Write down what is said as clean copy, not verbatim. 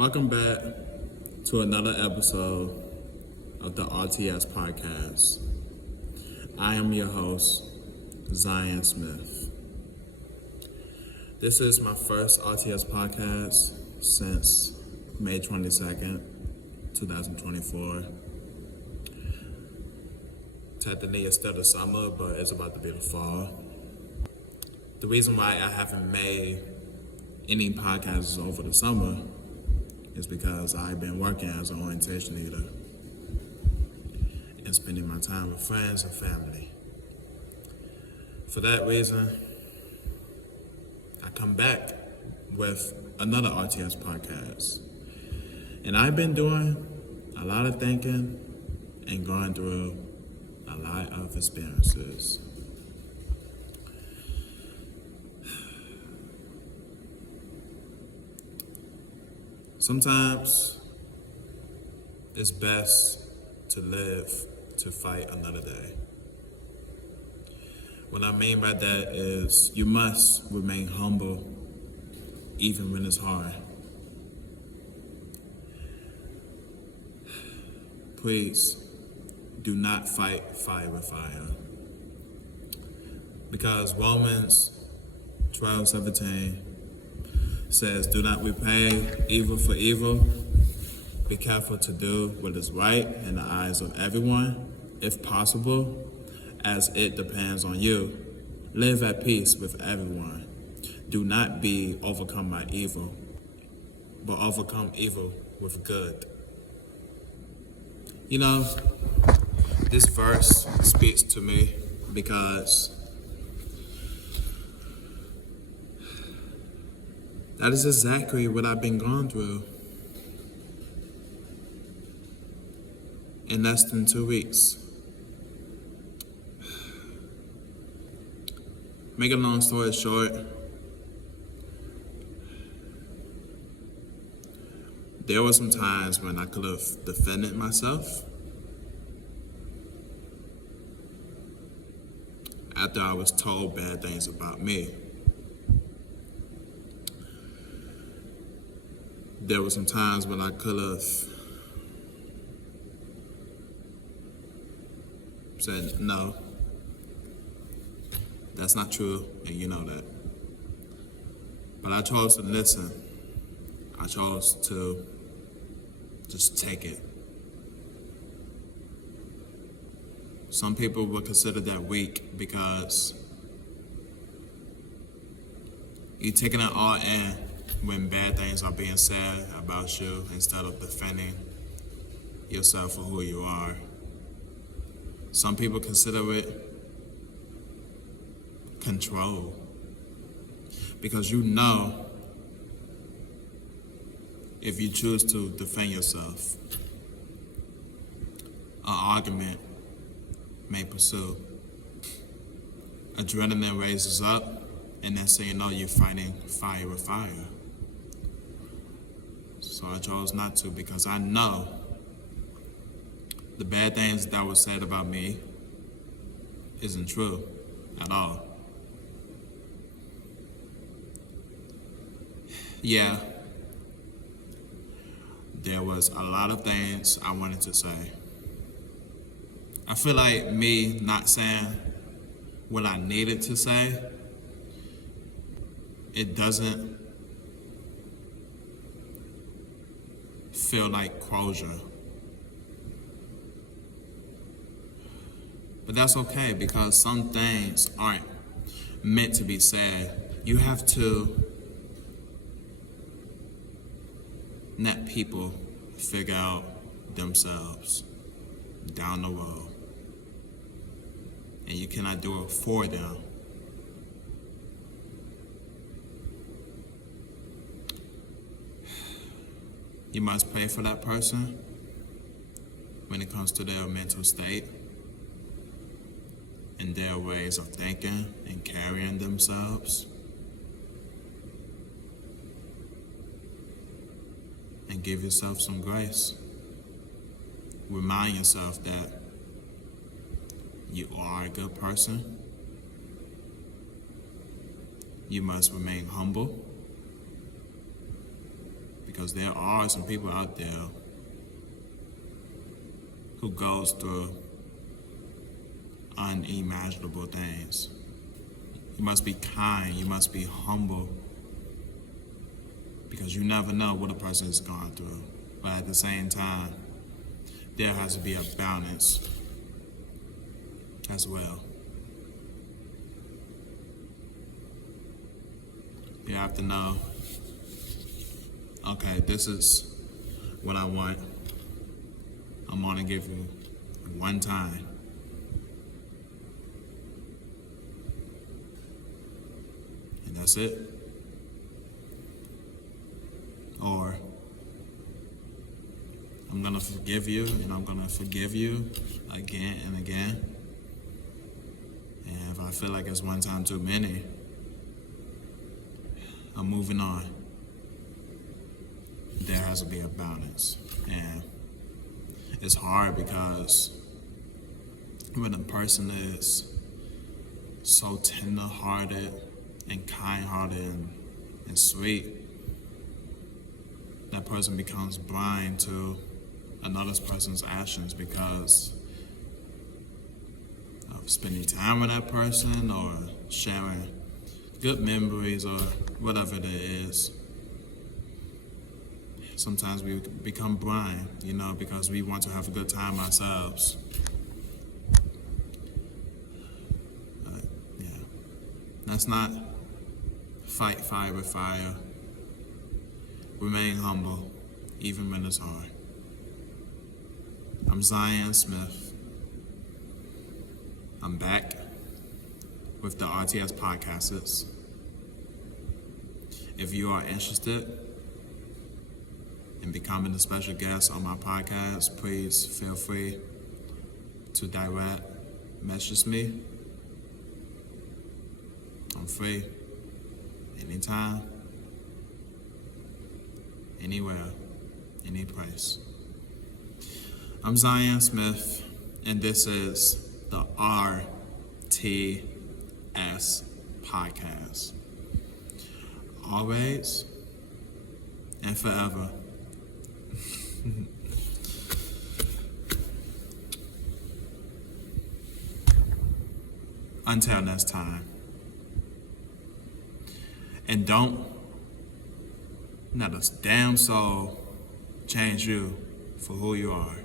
Welcome back to another episode of the RTS podcast. I am your host, Zion Smith. This is my first RTS podcast since May 22nd, 2024. Technically it's still the summer, but it's about to be the fall. The reason why I haven't made any podcasts over the summer is because I've been working as an orientation leader and spending my time with friends and family. For that reason, I come back with another RTS podcast. And I've been doing a lot of thinking and going through a lot of experiences. Sometimes it's best to live to fight another day. What I mean by that is you must remain humble even when it's hard. Please do not fight fire with fire. Because Romans 12:17 says, do not repay evil for evil. Be careful to do what is right in the eyes of everyone, if possible, as it depends on you. Live at peace with everyone. Do not be overcome by evil, but overcome evil with good. You know, this verse speaks to me because that is exactly what I've been going through in less than 2 weeks. Make a long story short, there were some times when I could have defended myself after I was told bad things about me. There were some times when I could have said, no, that's not true, and you know that. But I chose to listen. I chose to just take it. Some people would consider that weak because you're taking it all in when bad things are being said about you instead of defending yourself for who you are. Some people consider it control because you know if you choose to defend yourself, an argument may pursue. Adrenaline raises up, and then so you know you're fighting fire with fire. So I chose not to because I know the bad things that were said about me isn't true at all. Yeah, there was a lot of things I wanted to say. I feel like me not saying what I needed to say, it doesn't feel like closure. But that's okay because some things aren't meant to be said. You have to let people figure out themselves down the road. And you cannot do it for them. You must pray for that person when it comes to their mental state and their ways of thinking and carrying themselves. And give yourself some grace. Remind yourself that you are a good person. You must remain humble because there are some people out there who goes through unimaginable things. You must be kind, you must be humble, because you never know what a person is going through. But at the same time, there has to be a balance as well. You have to know, okay, this is what I want. I'm gonna give you one time. And that's it. Or I'm gonna forgive you, and I'm gonna forgive you again and again. And if I feel like it's one time too many, I'm moving on. There has to be a balance. And it's hard because when a person is so tender-hearted and kind-hearted and sweet, that person becomes blind to another person's actions because of spending time with that person or sharing good memories or whatever it is. Sometimes we become blind, because we want to have a good time ourselves. But, yeah, let's not fight fire with fire. Remain humble, even when it's hard. I'm Zion Smith. I'm back with the RTS podcasts. If you are interested in becoming a special guest on my podcast, please feel free to direct message me. I'm free anytime, anywhere, any place. I'm Zion Smith, and this is the RTS podcast. Always and forever. Until next time. And don't let a damn soul change you for who you are.